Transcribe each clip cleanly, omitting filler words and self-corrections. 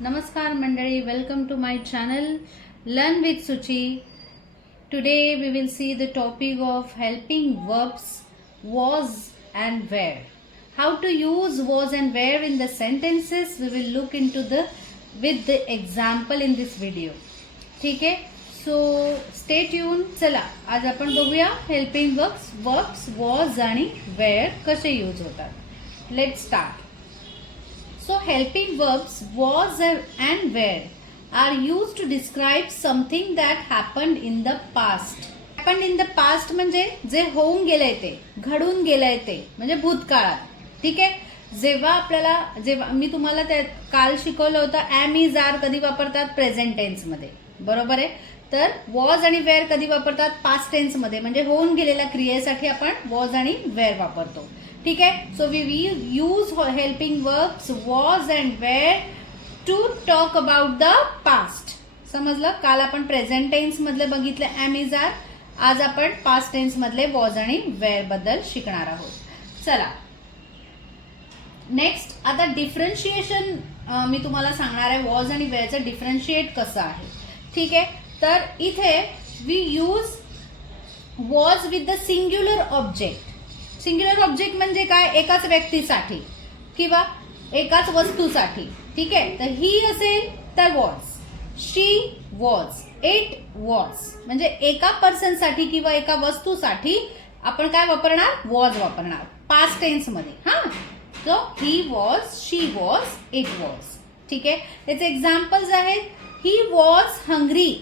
Namaskar Mandali, welcome to my channel Learn with Suchi. Today we will see the topic of helping verbs was and where. How to use was and where in the sentences we will look into with the example in this video. ठीक है, so stay tuned. चला आज आपण बघूया helping verbs was आणि where कसे use होतात. Let's start. So helping verbs was and where are used to describe something that happened in the past. Happened in the past म्हणजे जे होऊन गेलंय ते, घडून गेलंय ते म्हणजे भूतकाळात. ठीक आहे, जेव्हा मी तुम्हाला काल शिकवलं होतं am is are कधी वापरतात प्रेझेंट टेन्स मध्ये, बरोबर आहे. तर वॉज आणि वेअर कधी वापरतात पास्ट टेन्स मध्ये, म्हणजे होऊन गेलेल्या क्रियेसाठी आपण वॉज आणि वेअर वापरतो. ठीक आहे, so we use helping verbs was and were to talk about the past. समजलं? काल आपण प्रेझेंट टेन्स मधले बघितले am is are, आज आपण पास्ट टेन्स मधले वॉज आणि वेअर बद्दल शिकणार आहोत. चला नेक्स्ट, आता डिफरन्शिएशन मी तुम्हाला सांगणार आहे वॉज आणि वेअरचं डिफरन्शिएट कसं आहे. ठीक आहे, तर इथे we use was with the singular object. Singular object म्हणजे काय? एकाच व्यक्तीसाठी किंवा एकाच वस्तूसाठी. ठीक आहे, तर ही असेल तर was, she was, it was, म्हणजे एका पर्सनसाठी किंवा एका वस्तूसाठी आपण काय वापरणार? वॉज वापरणार पास्ट टेन्स मध्ये. हा, so he was, she was, it was. ठीक आहे, याचे एक्झाम्पल्स आहेत. ही वॉज हंग्री,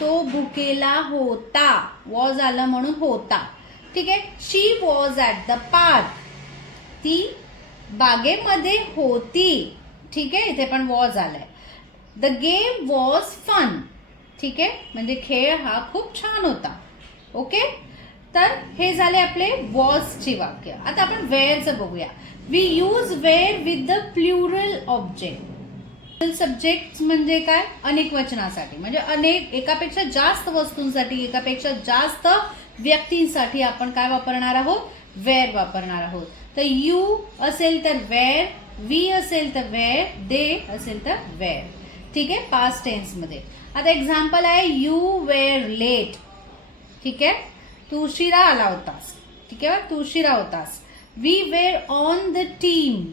तो भुकेला होता, वॉज आलं म्हणून होता. ठीक आहे, शी वॉज ॲट द पार्क, ती बागेमध्ये होती. ठीक आहे, इथे पण वॉज आलाय. द गेम वॉज फन, ठीक आहे, म्हणजे खेळ हा खूप छान होता. ओके, तर हे झाले आपले वॉजची वाक्य. आता आपण वेअरचं बघूया. We use were with the plural object. Subject म्हणजे काय? अनेक वचनासाठी, म्हणजे एकापेक्षा जास्त वस्तूंसाठी, एकापेक्षा जास्त व्यक्तींसाठी आपण काय वापरणार आहोत? वेअर वापरणार आहोत. तर यू असेल तर वेअर, वी असेल तर वेअर, दे असेल तर वेअर. ठीक आहे, पास्ट टेन्स मध्ये. आता एक्झाम्पल आहे यू वेअर लेट. ठीक आहे, तू उशिरा आला होतास. ठीक आहे, तू उशिरा होतास. We were on the team.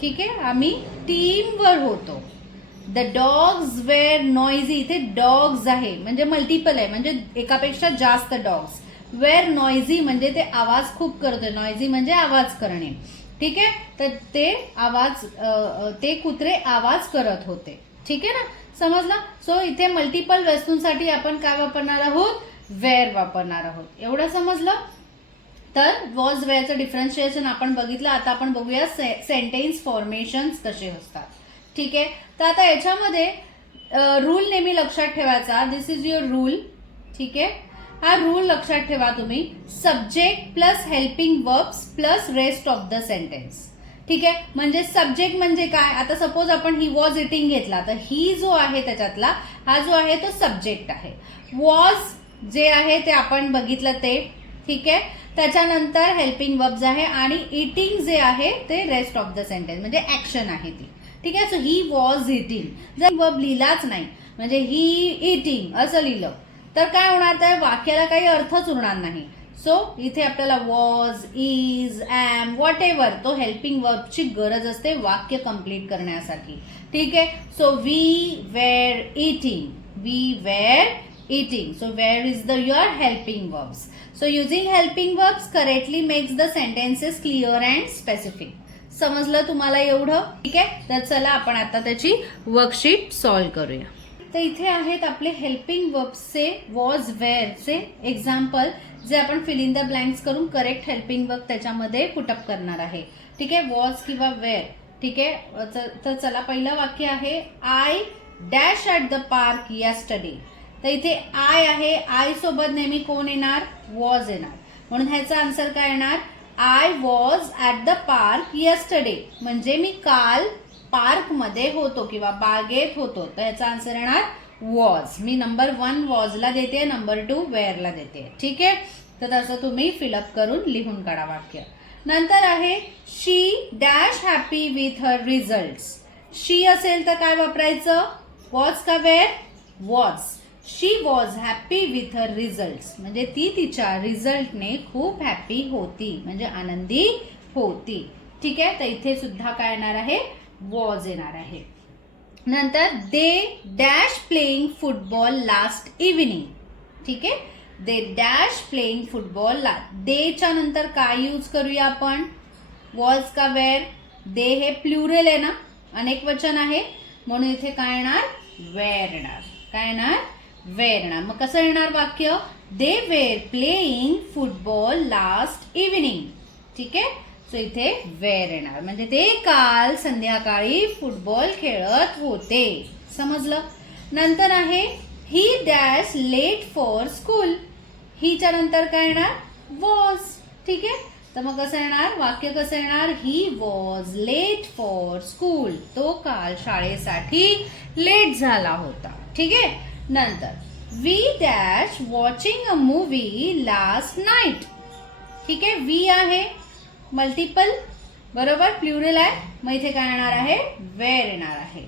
ठीक आहे, आम्ही टीमवर होतो. द डॉग्स वेअर नॉइझी, इथे डॉग्स आहे म्हणजे मल्टिपल आहे, म्हणजे एकापेक्षा जास्त डॉग्स. वेअर नॉइझी म्हणजे ते आवाज खूप करतोय, नॉइझी म्हणजे आवाज करणे. ठीक आहे, तर ते कुत्रे आवाज करत होते. ठीक आहे ना, समजलं? सो इथे मल्टिपल वस्तूंसाठी आपण काय वापरणार आहोत? वेअर वापरणार आहोत. एवढं समजलं? तर वॉज वेअरचं डिफरन्शिएशन आपण बघितलं. आता आपण बघूया सेंटेन्स फॉर्मेशन्स कसे असतात. ठीक आहे, तर आता याच्यामध्ये रूल नेहमी लक्षात ठेवायचा. दिस इज युअर रूल. ठीक आहे, हा रूल लक्षात ठेवा तुम्ही. Subject plus helping verbs plus rest of the sentence. ठीक आहे, म्हणजे सब्जेक्ट म्हणजे काय? आता सपोज आपण ही वॉज इटिंग घेतला, तर ही जो आहे त्याच्यातला हा जो आहे तो सब्जेक्ट आहे. वॉज जे आहे ते आपण बघितलं ते. ठीक आहे, त्याच्यानंतर हेल्पिंग वर्ब्स आहे आणि इटिंग जे आहे ते रेस्ट ऑफ द सेंटेन्स म्हणजे ऍक्शन आहे ती. ठीक आहे, सो ही वॉज इटिंग. जर वर्ब लिहिलाच नाही, म्हणजे ही इटिंग असं लिहिलं तर काय होणार? त्या वाक्याला काही अर्थच उरणार नाही. सो इथे आपल्याला was, is, am, whatever तो हेल्पिंग वर्बची गरज असते वाक्य कंप्लीट करण्यासाठी. ठीक आहे, so we were eating, we were eating. So where is your helping verbs? So using helping verbs correctly makes the sentences clear and specific. समजलं तुम्हाला एवढं? ठीक आहे, तर चला आपण आता त्याची वर्कशीट सॉल्व्ह करूया. तर इथे आहेत आपले हेल्पिंग वर्ब्सचे वॉज वेअरचे एक्झाम्पल, जे आपण फिल इन द ब्लँक्स करून करेक्ट हेल्पिंग वर्ब त्याच्यामध्ये पुटअप करणार आहे. ठीक आहे, वॉज किंवा वेअर. ठीक आहे, तर चला पहिलं वाक्य आहे I dash at the park yesterday. तर इथे आय आहे, आय सोबत नेहमी कोण येणार? वॉज येणार, म्हणून ह्याचा आन्सर काय येणार? I was at the park yesterday, म्हणजे मी काल पार्क मध्ये होतो किंवा बागेत होतो. तर ह्याचा आन्सर येणार वॉज. मी नंबर 1 वॉजला देते, नंबर 2 वेअरला देते. ठीक आहे, तर तसं तुम्ही फिलअप करून लिहून काढा वाक्य. नंतर आहे she dash happy with her results. She असेल तर काय वापरायचं? वॉज का were? Was. She was happy with her result, म्हणजे ती तिच्या रिझल्टने खूप हॅपी होती, म्हणजे आनंदी होती. ठीक आहे, तर इथे सुद्धा काय येणार आहे? वॉज येणार आहे. नंतर they dash playing football last evening. ठीक आहे, दे डॅश प्लेइंग फुटबॉल. देच्या नंतर काय यूज करूया आपण? वॉज का वेअर? दे हे प्लुरल आहे ना, अनेक वचन आहे, म्हणून इथे काय येणार? वेअर येणार. काय येणार? वेअर येणार. मग कसं येणार वाक्य? They were playing football last evening. ठीक आहे, सो इथे वेअर येणार, म्हणजे ते काल संध्याकाळी फुटबॉल खेळत होते. समजलं? नंतर आहे ही डॅश लेट फॉर स्कूल. हीच्या नंतर काय येणार? वॉज. ठीक आहे, तर मग कसं येणार? वाक्य कसं येणार? He was late for school. तो काल शाळेसाठी लेट झाला होता. ठीक आहे, नंतर we dash watching a movie last night. ठीक आहे, वी आहे मल्टिपल, बरोबर, प्लुरल आहे, मग इथे काय येणार आहे? वेअर येणार आहे.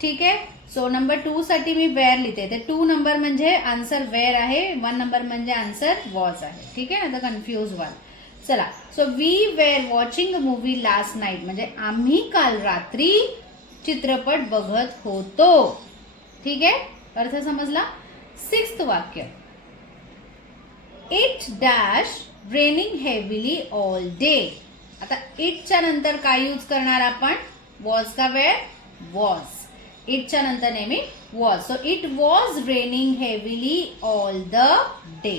ठीक आहे, सो नंबर 2 साठी मी वेअर लिहिते. तर 2 नंबर म्हणजे आन्सर वेअर आहे, 1 नंबर म्हणजे आन्सर वॉज आहे. ठीक आहे ना, तर कन्फ्यूज व्हाल. चला, so we were watching a movie last night, म्हणजे आम्ही काल रात्री चित्रपट बघत होतो. ठीक आहे, अर्थ समजला? 6th वाक्य, it dash raining heavily all day. आता इटच्या नंतर काय यूज करणार आपण? वॉज का वेअर? वॉज. इटच्या नंतर नेहमी was. So it was raining heavily all the day.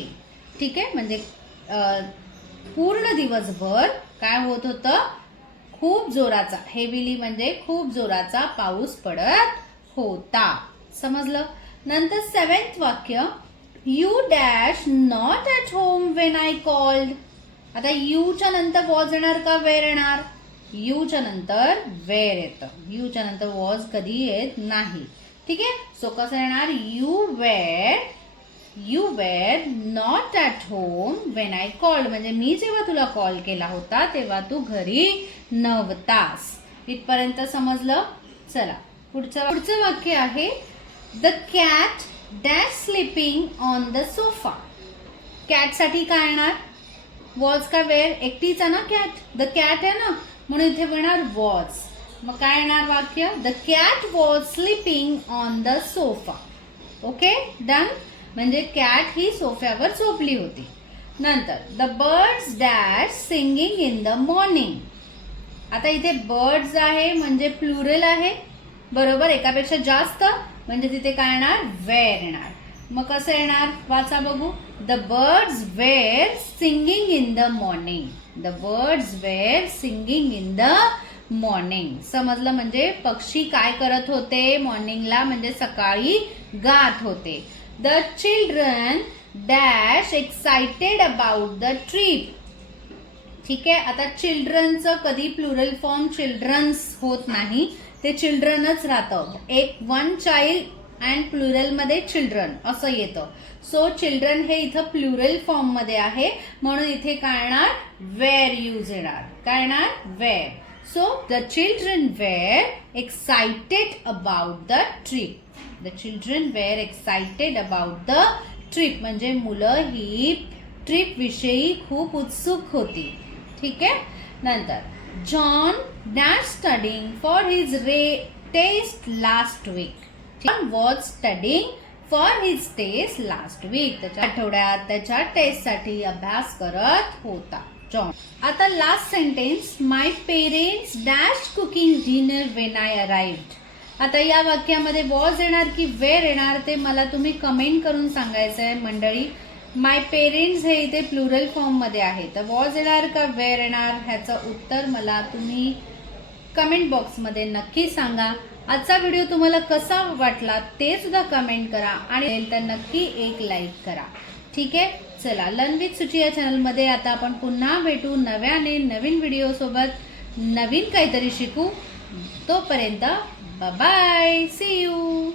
ठीक आहे, म्हणजे पूर्ण दिवसभर काय होत होतं? खूप जोराचा, हेविली म्हणजे खूप जोराचा पाऊस पडत होता. समजलं? नंतर 7th वाक्य, you dash not at home when I called. आता यूच्या नंतर वॉज येणार का वेअर येणार? यूच्या नंतर वेअर येतं, यूच्या नंतर वॉज कधी येत नाही. ठीक आहे, सो कसं येणार? You wear not at home when I called, म्हणजे मी जेव्हा तुला कॉल केला होता तेव्हा तू घरी नव्हतास. इथपर्यंत समजलं? चला, पुढचं वाक्य आहे the cat dash sleeping on the sofa. Cat साठी काय येणार? वॉज का वेअर? एकटीचा ना कॅट, द कॅट आहे ना, म्हणून इथे येणार वॉज. मग काय येणार वाक्य? The cat was sleeping on the sofa. Okay, done. म्हणजे कॅट ही सोफ्यावर झोपली होती. नंतर the birds dash singing in the morning. आता इथे बर्ड्स आहे म्हणजे प्लुरल आहे, बरोबर, एकापेक्षा जास्त, म्हणजे तिथे काय येणार? वेअर येणार. मग कसं येणार? वाचा बघू. The birds were singing in the morning. The birds were singing in the morning. समजलं? म्हणजे पक्षी काय करत होते मॉर्निंगला? म्हणजे सकाळी गात होते. The children dash excited about the trip. ठीक आहे, आता चिल्ड्रनचं कधी प्लुरल फॉर्म चिल्ड्रन्स होत नाही, ते चिल्ड्रनच राहतं. एक वन चाइल्ड अँड प्लुरल मध्ये चिल्ड्रन असं येतं. सो चिल्ड्रन हे इथं प्लुरल फॉर्म मध्ये आहे, म्हणून इथे काय येणार? वेअर यूज येणार. काय येणार? Were. So the children were excited about the trip. The children were excited about the trip, म्हणजे मुलं ही ट्रिप विषयी खूप उत्सुक होती. ठीक आहे, नंतर John dash studying for his test last week. John was studying for his test last week. त्याच्या आठवड्यात त्याच्या टेस्टसाठी अभ्यास करत होता जॉन. आता last sentence, my parents dash cooking dinner when I arrived. आता या वाक्यामध्ये वॉज येणार की वेअर येणार ते मला तुम्ही कमेंट करून सांगायचं आहे मंडळी. माय पेरेंट्स हे इथे प्लुरल फॉर्म मध्ये आहे, तर वॉज येणार का वेअर येणार ह्याचं उत्तर मला तुम्ही कमेंट बॉक्समध्ये नक्की सांगा. आजचा व्हिडिओ तुम्हाला कसा वाटला ते सुद्धा कमेंट करा आणि तर नक्की एक लाईक करा. ठीक आहे, चला लर्न विथ सुची या चॅनलमध्ये आता आपण पुन्हा भेटू नव्याने नवीन व्हिडिओ सोबत, नवीन काहीतरी शिकू. तोपर्यंत बाय बाय, सी यू.